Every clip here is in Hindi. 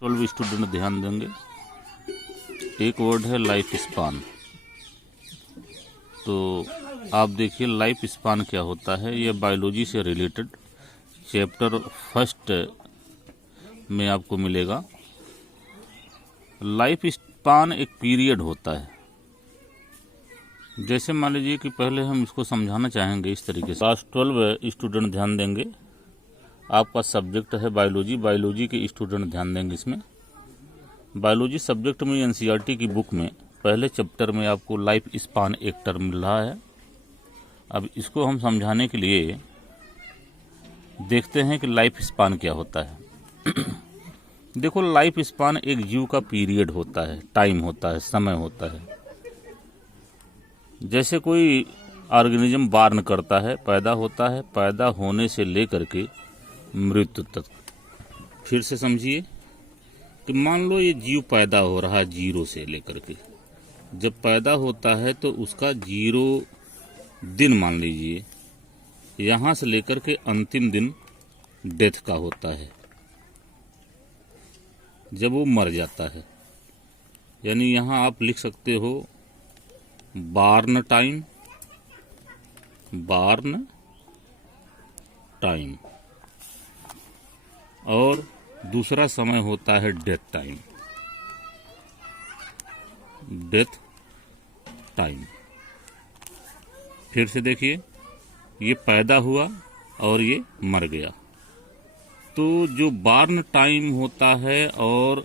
12 स्टूडेंट ध्यान देंगे। एक वर्ड है लाइफ स्पान। तो आप देखिए लाइफ स्पान क्या होता है। ये बायोलॉजी से रिलेटेड चैप्टर फर्स्ट में आपको मिलेगा। लाइफ स्पान एक पीरियड होता है। जैसे मान लीजिए कि पहले हम इसको समझाना चाहेंगे इस तरीके से। क्लास 12 स्टूडेंट ध्यान देंगे। आपका सब्जेक्ट है बायोलॉजी। बायोलॉजी के स्टूडेंट ध्यान देंगे इसमें। बायोलॉजी सब्जेक्ट में एनसीईआरटी की बुक में पहले चैप्टर में आपको लाइफ स्पान एक टर्म मिल रहा है। अब इसको हम समझाने के लिए देखते हैं कि लाइफ स्पान क्या होता है। देखो, लाइफ स्पान एक जीव का पीरियड होता है, टाइम होता है, समय होता है। जैसे कोई ऑर्गेनिज्म बार्न करता है, पैदा होता है, पैदा होने से लेकर के मृत्यु तक। फिर से समझिए कि मान लो ये जीव पैदा हो रहा है जीरो से लेकर के। जब पैदा होता है तो उसका 0 दिन मान लीजिए, यहाँ से लेकर के अंतिम दिन डेथ का होता है, जब वो मर जाता है। यानी यहाँ आप लिख सकते हो बार्न टाइम, बार्न टाइम, और दूसरा समय होता है डेथ टाइम, डेथ टाइम। फिर से देखिए, ये पैदा हुआ और ये मर गया। तो जो बार्न टाइम होता है और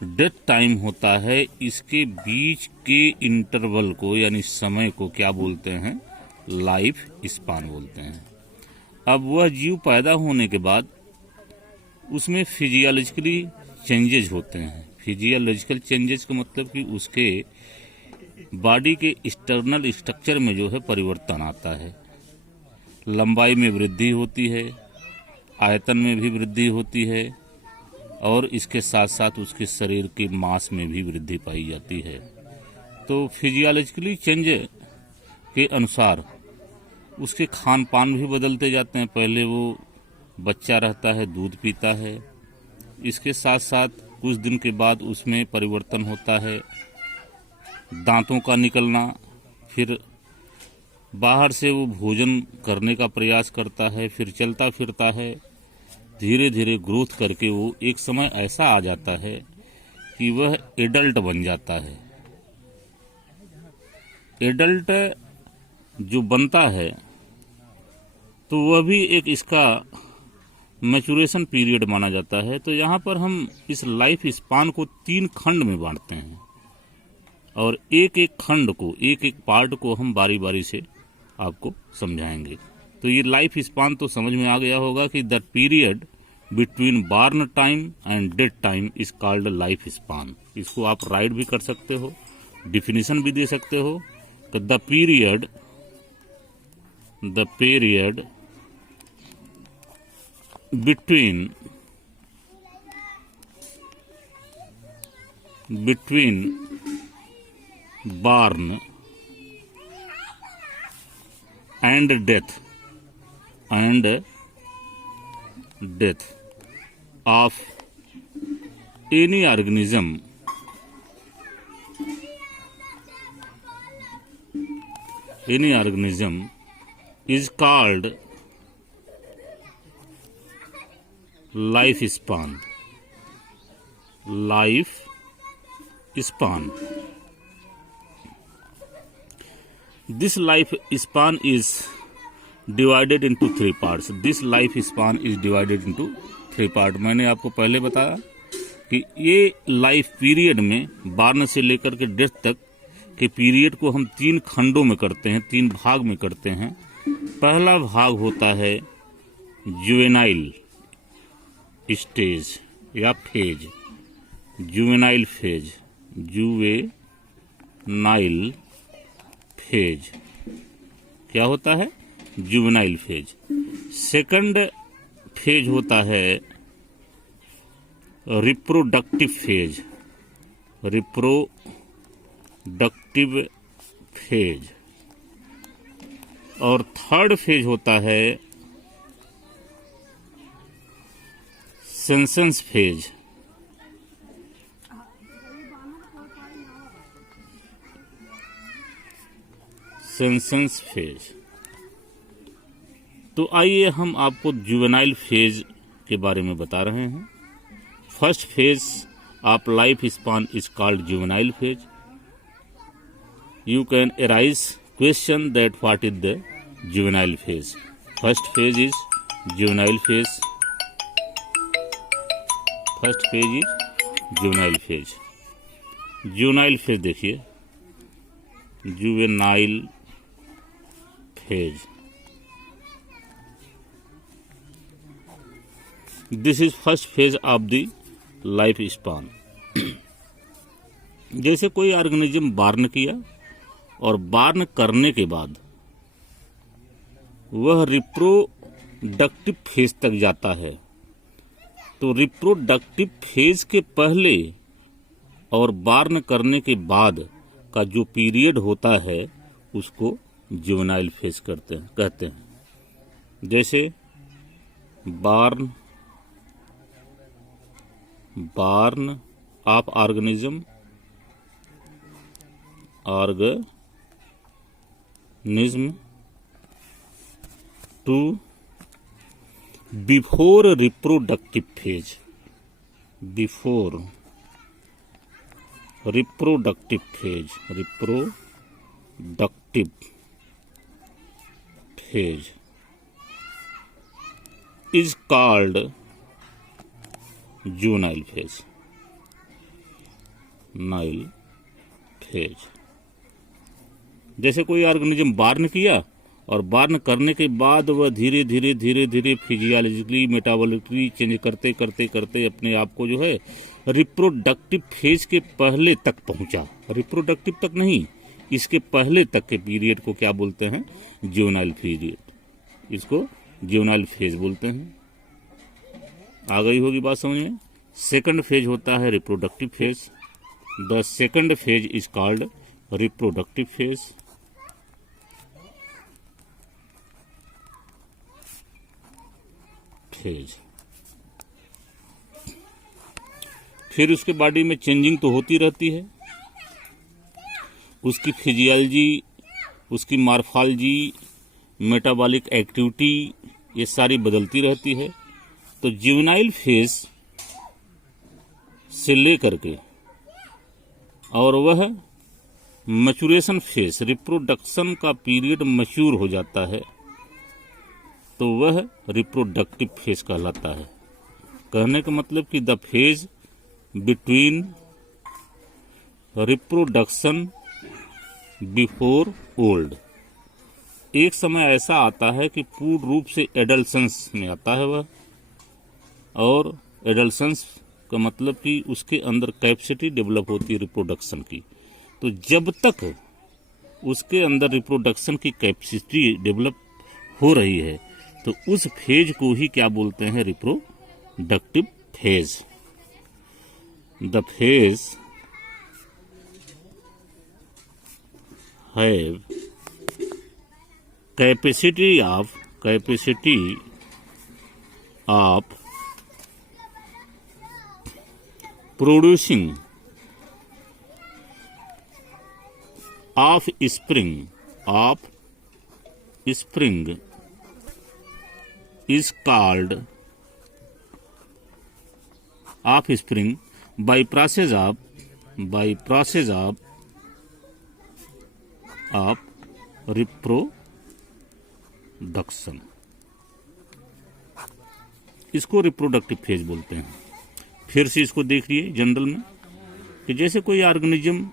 डेथ टाइम होता है, इसके बीच के इंटरवल को यानी समय को क्या बोलते हैं? लाइफ स्पान बोलते हैं। अब वह जीव पैदा होने के बाद उसमें फिजियोलॉजिकली चेंजेज होते हैं। फिजियोलॉजिकल चेंजेस का मतलब कि उसके बॉडी के एक्सटर्नल स्ट्रक्चर में जो है परिवर्तन आता है। लंबाई में वृद्धि होती है, आयतन में भी वृद्धि होती है, और इसके साथ साथ उसके शरीर के मांस में भी वृद्धि पाई जाती है। तो फिजियोलॉजिकली चेंज के अनुसार उसके खान पान भी बदलते जाते हैं। पहले वो बच्चा रहता है, दूध पीता है। इसके साथ साथ कुछ दिन के बाद उसमें परिवर्तन होता है, दांतों का निकलना। फिर बाहर से वो भोजन करने का प्रयास करता है, फिर चलता फिरता है। धीरे धीरे ग्रोथ करके वो एक समय ऐसा आ जाता है कि वह एडल्ट बन जाता है। एडल्ट जो बनता है तो वह भी एक इसका मैचुरेशन पीरियड माना जाता है। तो यहाँ पर हम इस लाइफ स्पान को 3 खंड में बांटते हैं, और एक एक खंड को, एक एक पार्ट को हम बारी बारी से आपको समझाएंगे। तो ये लाइफ स्पान तो समझ में आ गया होगा कि the period between born time and death time is called life span. इसको आप राइट भी कर सकते हो, डिफिनीशन भी दे सकते हो। तो the period between born and death of any organism is called life span. Life span. This life span is divided into 3 parts. This life span is divided into 3 parts. मैंने आपको पहले बताया कि ये लाइफ पीरियड में बार्न से लेकर के डेथ तक के पीरियड को हम 3 खंडों में करते हैं, 3 भाग में करते हैं। पहला भाग होता है जुवेनाइल स्टेज या phase, juvenile phase, juvenile phase क्या होता है? Juvenile phase. सेकंड फेज होता है रिप्रोडक्टिव फेज, रिप्रोडक्टिव फेज। और थर्ड फेज होता है सेंसेंस फेज, एडोलसेंस फेज। तो आइए हम आपको जुवेनाइल फेज के बारे में बता रहे हैं। First phase of life span is called juvenile phase. You can arise question that what is the juvenile phase. First phase is juvenile phase. First phase is juvenile phase. Juvenile phase देखिए, juvenile phase, this is first phase of the life span. जैसे कोई ऑर्गेनिज्म बार्न किया और बार्न करने के बाद वह रिप्रोडक्टिव फेज तक जाता है, तो रिप्रोडक्टिव फेज के पहले और बार्न करने के बाद का जो पीरियड होता है उसको जुवेनाइल फेज कहते हैं। जैसे born of organism to before reproductive phase. Before reproductive phase, reproductive phase is called juvenile phase. नाइल फेज। जैसे कोई ऑर्गेनिज्म बार्न किया और बार्न करने के बाद वह धीरे धीरे फिजियोलॉजिकली मेटाबॉलिकली चेंज करते करते अपने आप को जो है रिप्रोडक्टिव फेज के पहले तक पहुंचा। रिप्रोडक्टिव तक नहीं, इसके पहले तक के पीरियड को क्या बोलते हैं? Juvenile period. इसको जुवेनाइल फेज बोलते हैं। आ गई होगी बात समझ में। सेकंड फेज होता है reproductive phase. The second phase is called reproductive phase. फिर उसके बॉडी में चेंजिंग तो होती रहती है, उसकी फिजियोलॉजी, उसकी मॉर्फोलॉजी, मेटाबॉलिक एक्टिविटी ये सारी बदलती रहती है। तो जुवेनाइल फेज से लेकर के और वह मैच्योरेशन फेज, रिप्रोडक्शन का पीरियड मैच्योर हो जाता है तो वह रिप्रोडक्टिव फेज कहलाता है। कहने का मतलब कि the phase between reproduction before old. एक समय ऐसा आता है कि पूर्ण रूप से एडल्सेंस में आता है वह, और एडल्सेंस का मतलब कि उसके अंदर कैपेसिटी डेवलप होती है रिप्रोडक्शन की। तो जब तक उसके अंदर रिप्रोडक्शन की कैपेसिटी डेवलप हो रही है तो उस फेज को ही क्या बोलते हैं? Reproductive phase. The phase have capacity of producing offspring is called offspring by process of reproduction। इसको रिप्रोडक्टिव फेज बोलते हैं। फिर से इसको देखिए जनरल में कि जैसे कोई ऑर्गेनिज्म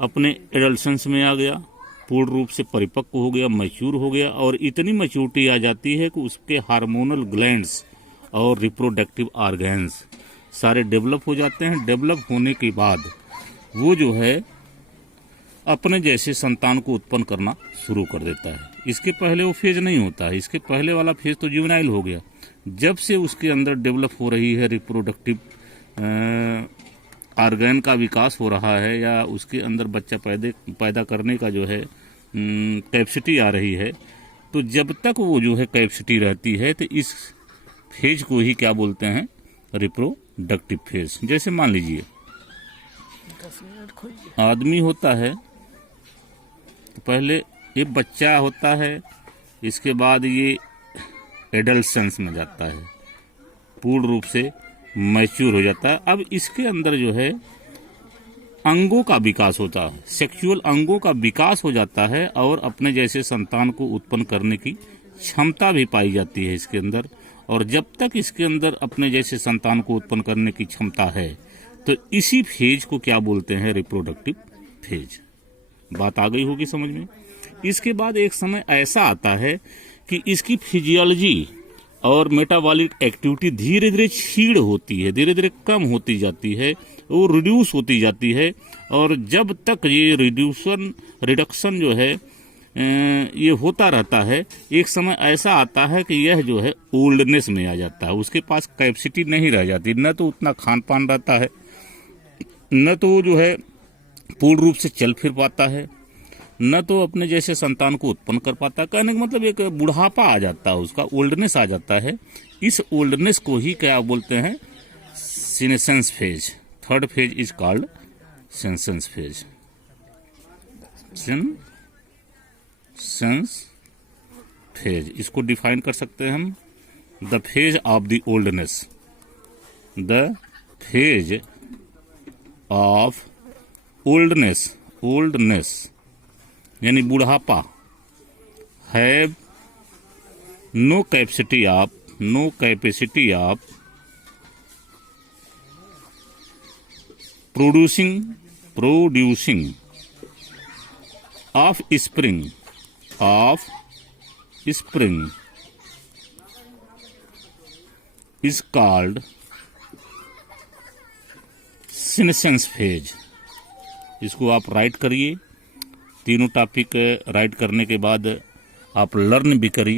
अपने एडल्सेंस में आ गया, पूर्ण रूप से परिपक्व हो गया, मैच्योर हो गया, और इतनी मैच्योरिटी आ जाती है कि उसके हार्मोनल ग्लैंड्स और रिप्रोडक्टिव ऑर्गन्स सारे डेवलप हो जाते हैं। डेवलप होने के बाद वो जो है अपने जैसे संतान को उत्पन्न करना शुरू कर देता है। इसके पहले वो फेज नहीं होता है। इसके पहले वाला फेज तो जुवेनाइल हो गया। जब से उसके अंदर डेवलप हो रही है रिप्रोडक्टिव ऑर्गन का विकास हो रहा है, या उसके अंदर बच्चा पैदा करने का जो है कैपेसिटी आ रही है, तो जब तक वो जो है कैपेसिटी रहती है तो इस फेज को ही क्या बोलते हैं? Reproductive phase. जैसे मान लीजिए आदमी होता है, पहले ये बच्चा होता है, इसके बाद ये एडल्सेंस में जाता है, पूर्ण रूप से मैच्योर हो जाता है। अब इसके अंदर जो है अंगों का विकास होता है, सेक्सुअल अंगों का विकास हो जाता है और अपने जैसे संतान को उत्पन्न करने की क्षमता भी पाई जाती है इसके अंदर। और जब तक इसके अंदर अपने जैसे संतान को उत्पन्न करने की क्षमता है तो इसी फेज को क्या बोलते हैं, रिप्रोडक्टिव फेज। बात आ गई होगी समझ में। इसके बाद एक समय ऐसा आता है कि इसकी फिजियोलॉजी और मेटाबॉलिक एक्टिविटी धीरे धीरे क्षीण होती है, धीरे धीरे कम होती जाती है, वो रिड्यूस होती जाती है। और जब तक ये रिडक्शन जो है ये होता रहता है, एक समय ऐसा आता है कि यह जो है ओल्डनेस में आ जाता है, उसके पास कैपेसिटी नहीं रह जाती, न तो उतना खान पान रहता है, न तो वो जो है पूर्ण रूप से चल फिर पाता है, न तो अपने जैसे संतान को उत्पन्न कर पाता है। कहने का मतलब एक बुढ़ापा आ जाता है, उसका ओल्डनेस आ जाता है। इस ओल्डनेस को ही क्या बोलते हैं, senescence phase. Third phase is called senescence phase. Senescence phase, इसको डिफाइन कर सकते हैं हम, the phase of the oldness, the phase of oldness यानी बुढ़ापा, have no capacity of producing offspring is called senescence phase. इसको आप राइट करिए, तीनों टॉपिक राइट करने के बाद आप लर्न भी करिए।